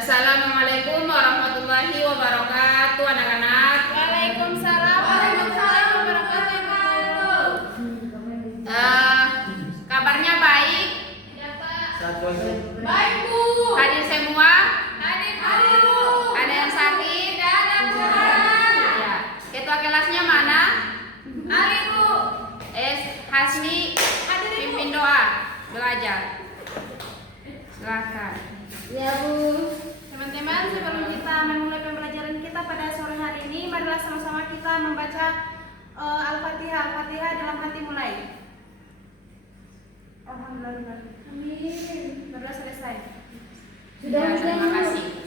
Assalamualaikum warahmatullahi wabarakatuh, anak-anak. Waalaikumsalam warahmatullahi wabarakatuh. Kabarnya baik? Ya, Pak. Baik, Bu. Hadir semua? Hadir, Bu. Ada yang sakit? Tidak ada, Tuhan. Ya. Ketua kelasnya mana? Hadir, Bu. Hasmi, Hadir, Bu. pimpin doa belajar. Silakan. Ya, Bu. Teman-teman, sebelum kita memulai pembelajaran kita pada sore hari ini, marilah sama-sama kita membaca Al-Fatihah. Al-Fatihah dalam hati mulai. Alhamdulillah. Amin. Sudah selesai. Ya, terima kasih.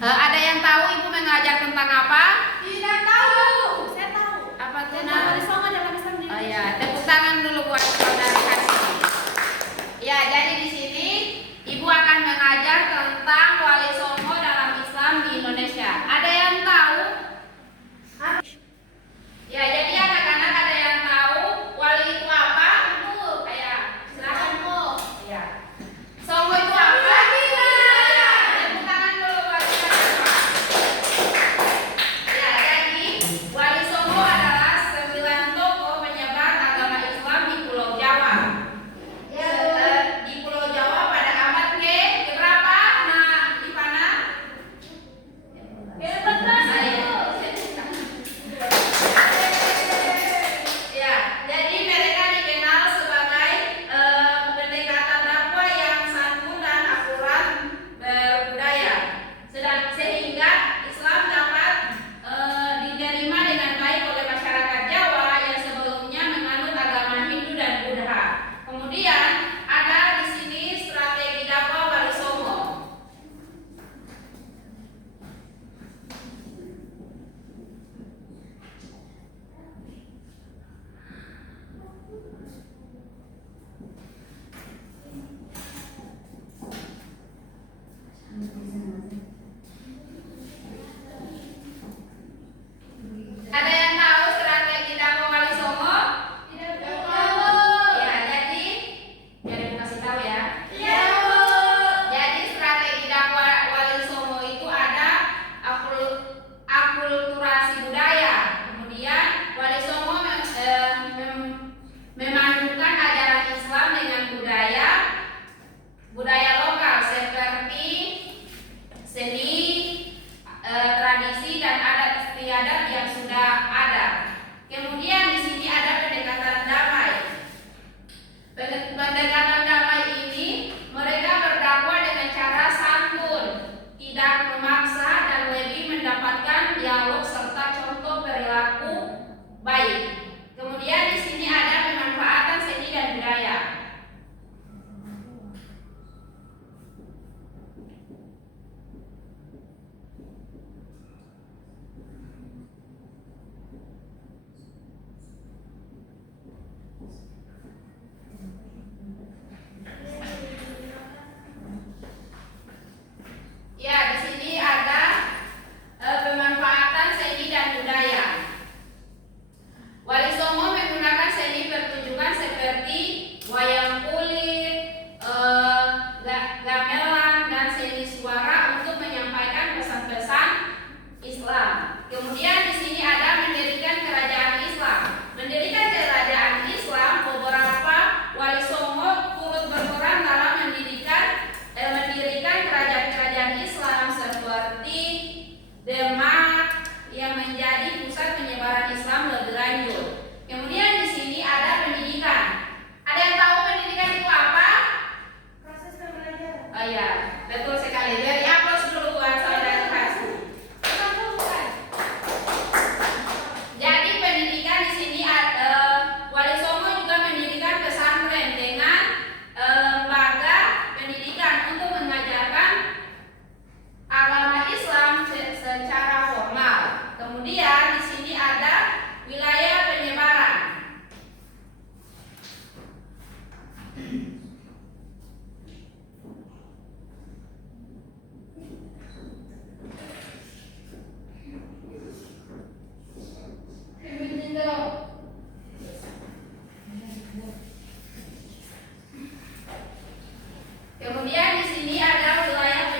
Ada yang tahu Ibu mengajar tentang apa? Tidak tahu. Saya tahu. Apa tuh? Tentang Wali Songo dalam Islam. Oh ya, tepuk tangan dulu buat saudara Hasmi. Ya, jadi di sini Ibu akan mengajar tentang Wali Songo dalam Islam di Indonesia. Ada yang tahu? Ya, jadi anak-anak ada yang tahu wali itu apa? Ya, silakan Bu. Ya. Songo itu apa? Ya, tepuk tangan dulu buat siapa? Ya, jadi Wali Songo adalah 9 tokoh penyebar agama Islam di Pulau Jawa. Di Pulau Jawa pada abad keberapa? Nah, di mana? Ya, jadi mereka dikenal sebagai pendekatan dakwah yang santun dan akurat berbudaya. Sehingga Islam dapat diterima dengan baik oleh masyarakat Jawa yang sebelumnya menganut agama Hindu dan Buddha. Kemudian ada di sini strategi dakwah Wali Songo. Ada yang tahu strategi dakwah Wali Songo? Tidak tahu. Ya, jadi biar Ibu kasih tahu ya. Iya, Bu. Jadi strategi dakwah Wali Songo itu ada akulturasi budaya. Kemudian Wali Songo memadukan ajaran Islam dengan budaya lokal seperti seni, tradisi dan adat istiadat yang sudah ada. Kemudian di sini ada pendekatan damai. Pendekatan damai ini mereka berdakwah dengan cara santun, tidak memaksa dan lebih mendapatkan dialog serta contoh perilaku baik. Kemudian di sini ada pemanfaatan seni dan budaya. Ya, di sini ada pemanfaatan seni dan budaya. Wali Songo menggunakan seni pertunjukan seperti wayang kulit, gamelan, dan seni suara untuk menyampaikan pesan-pesan Islam. Kemudian di sini ada mendirikan kerajaan Islam. Mendirikan kerajaan Islam, beberapa Wali Songo turut berperan dalam mendirikan kerajaan-kerajaan Islam seperti Demak yang menjadi pusat penyebaran Islam lebih lanjut. Kemudian di sini ada pendidikan. Ada yang tahu pendidikan itu apa? Proses pembelajaran. Oh ya, betul sekali. Dari aplaus dulu buat saudara Hasmi. Jadi pendidikan di sini Wali Songo juga mendirikan pesantren dengan lembaga pendidikan untuk mengajarkan agama Islam secara formal. Kemudian di sini ada wilayah penyebaran. Kemudian di sini ada wilayah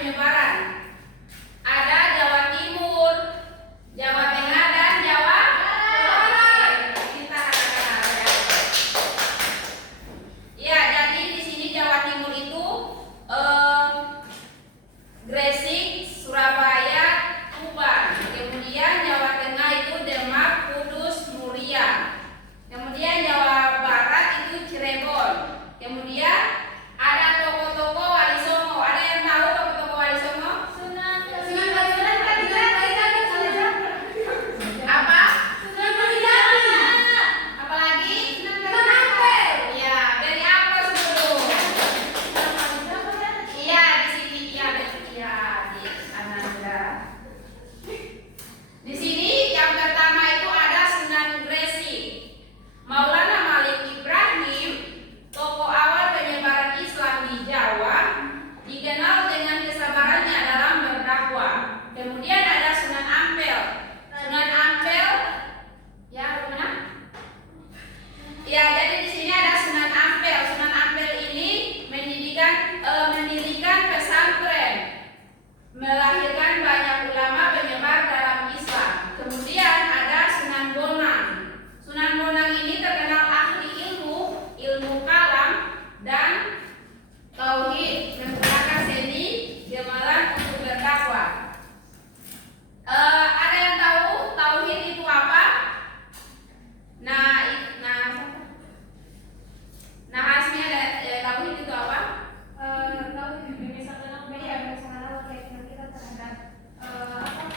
melahirkan banyak ulama penyebar dalam Islam. Kemudian ada Sunan Bonang. Sunan Bonang ini terkenal ahli ilmu kalam dan tauhid, menggunakan seni gamelan untuk berdakwah. Ada yang tahu tauhid itu apa? Nah Hasmi ada tauhid itu apa? Tahu bisa kenal ya, misalnya kita terhadap apa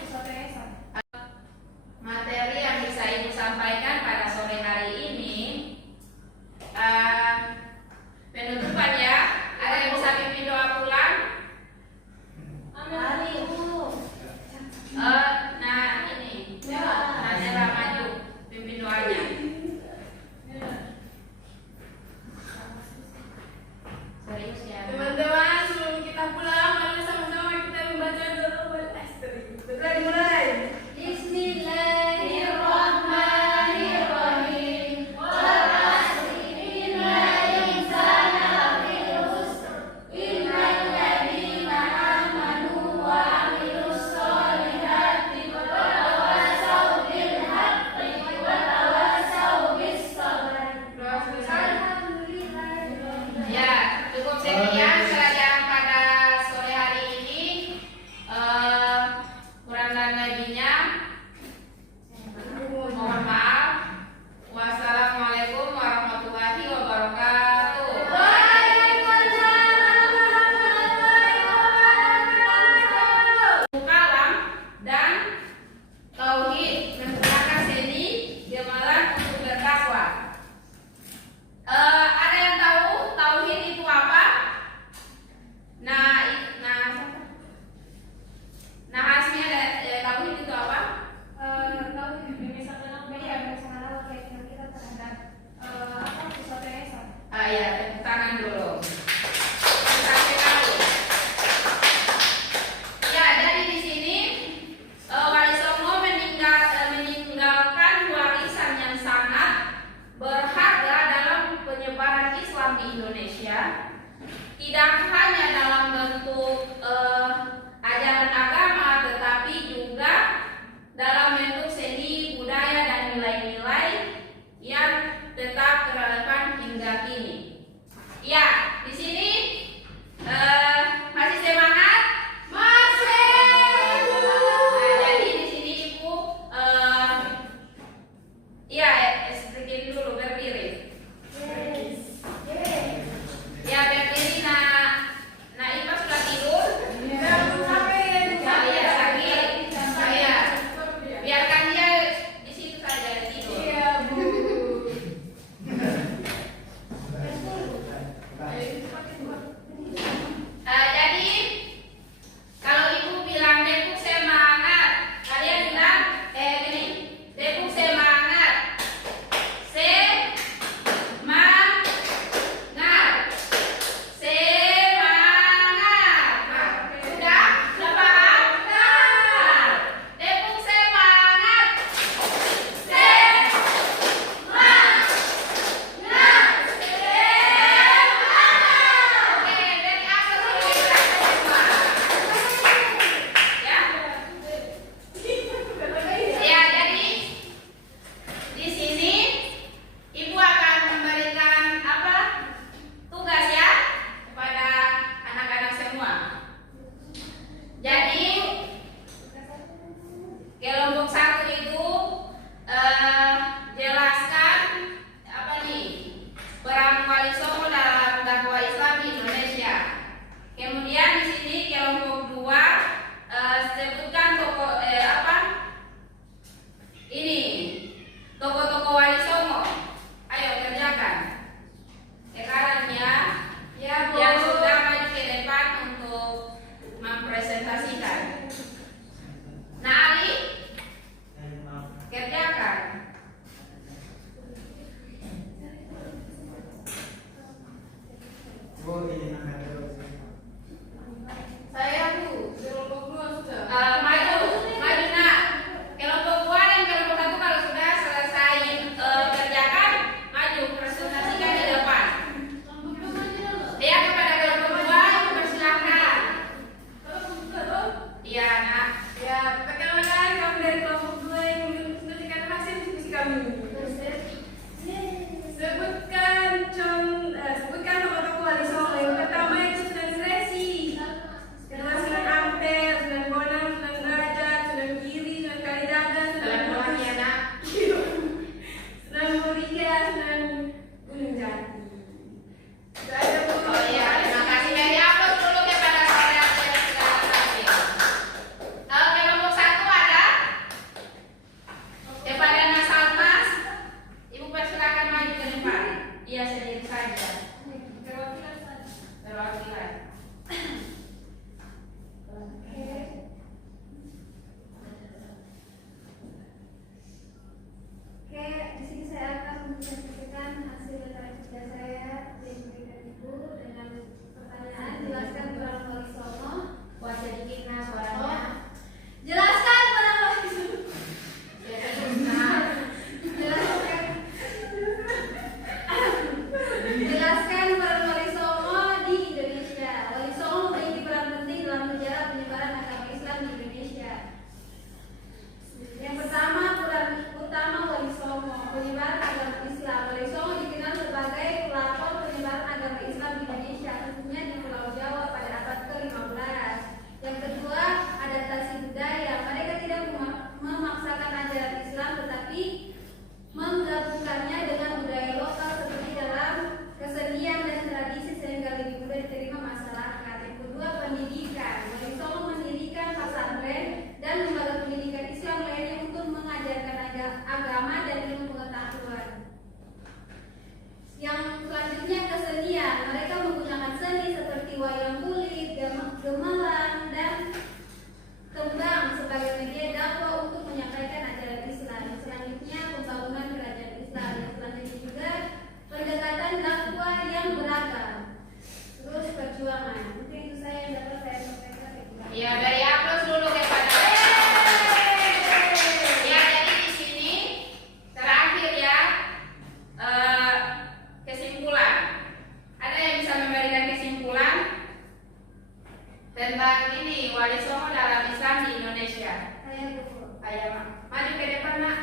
tentang ini wali songo dalam Islam di Indonesia. Saya Bu. Ayo, Mak. Maju ke depan, Nak.